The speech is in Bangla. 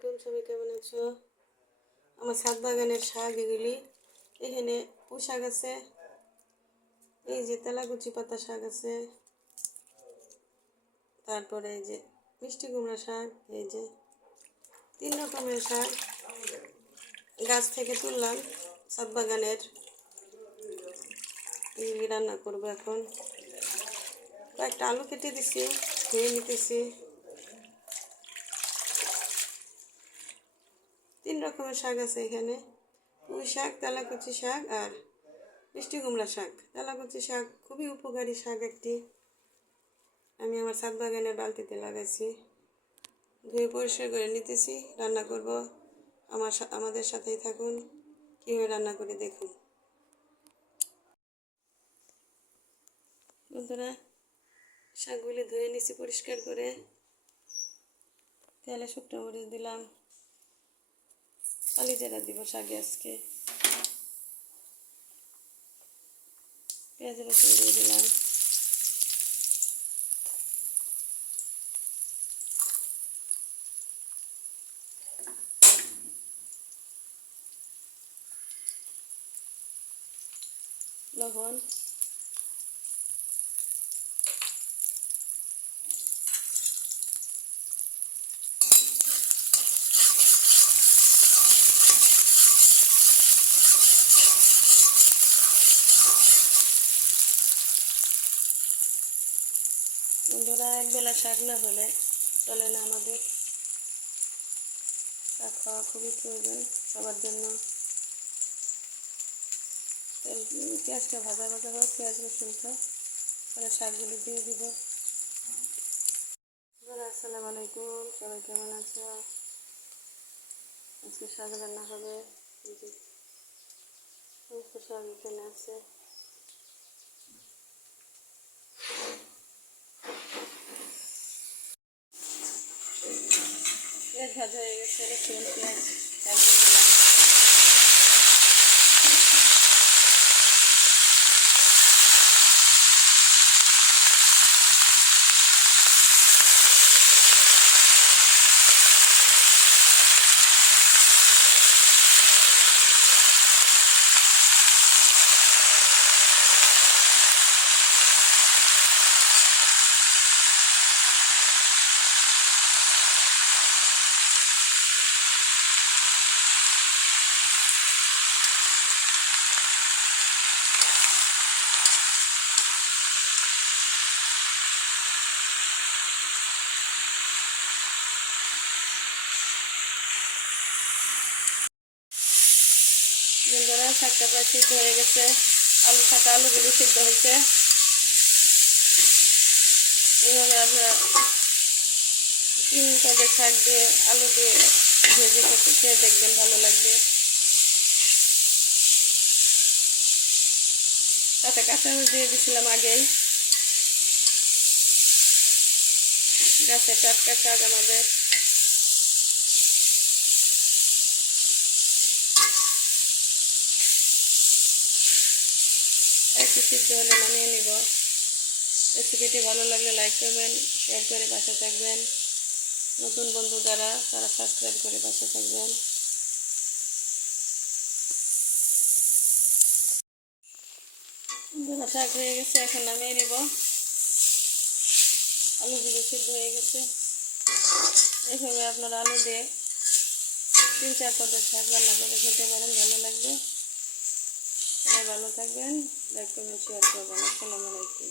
আলাইকুম, সবাই কেমন আছো? আমার ছাদ বাগানের শাক এগুলি। এখানে পুঁই শাক আছে, এই যে তেলাকুচি পাতা শাক আছে, তারপরে এই যে মিষ্টি কুমড়া শাক, এই যে 3 রকমের শাক গাছ থেকে তুললাম ছাদ বাগানের। এগুলি রান্না করবো এখন। কয়েকটা আলু কেটে দিছি, ধুয়ে নিতেছি। 3 রকমের শাক আছে এখানে, পুঁই শাক, তেলাকুচি শাক আর মিষ্টি কুমড়া শাক। তেলাকুচি শাক খুবই উপকারী শাক একটি। আমি আমার ছাদ বাগানের বালতিতে লাগাইছি, ধুয়ে পরিষ্কার করে নিতেছি। রান্না করব, আমাদের সাথেই থাকুন, কীভাবে রান্না করে দেখুন। বন্ধুরা, শাকগুলি ধুয়ে নিছি পরিষ্কার করে। তেলে শুকনো মরিচ দিলাম, কালি জিরা দিব শাকে আজকে, পেঁয়াজ রসুন দিয়ে দিলাম, লবণ, বন্ধুরা একবেলা শাক না হলে চলে না আমাদের। শাক খাওয়া খুবই প্রয়োজন সবার জন্য। পেঁয়াজটা ভাজা ভাজা হোক, পেঁয়াজ রসুনটা, পরে শাকগুলো দিয়ে দিব। আসসালামু আলাইকুম, সবাই কেমন আছো? আজকে শাক রান্না হবে। সমস্ত শাক এখানে আছে। পেঁয়াজ ভাজা হয়ে গেছে, রসুন পেঁয়াজ শাক দিয়ে দিলাম। বন্ধুরা, শাকটা প্রায় সিদ্ধ হয়ে গেছে। আলুগুলি সিদ্ধ হয়েছে। এইভাবে আপনারা 3 কাজের শাক দিয়ে আলু দিয়ে ভেজে খেয়ে দেখবেন, ভালো লাগবে। সাথে কাঁচামরিচ দিয়ে দিয়েছিলাম আগেই। গাছের টাটকা শাক আমাদের। একটু সিদ্ধ হলে নামিয়ে নিব। রেসিপিটি ভালো লাগলে লাইক করবেন, শেয়ার করে পাশে থাকবেন। নতুন বন্ধু যারা, তারা সাবস্ক্রাইব করে পাশে থাকবেন। শাক হয়ে গেছে, এখন নামিয়ে নিব। আলুগুলো সিদ্ধ হয়ে গেছে। এইভাবে আপনারা আলু দিয়ে 3-4 পদের শাক রান্না করে খেতে পারেন, ভালো লাগবে। সবাই ভালো থাকবেন, লাইক করবেন, শেয়ার করবেন। আসসালামু আলাইকুম।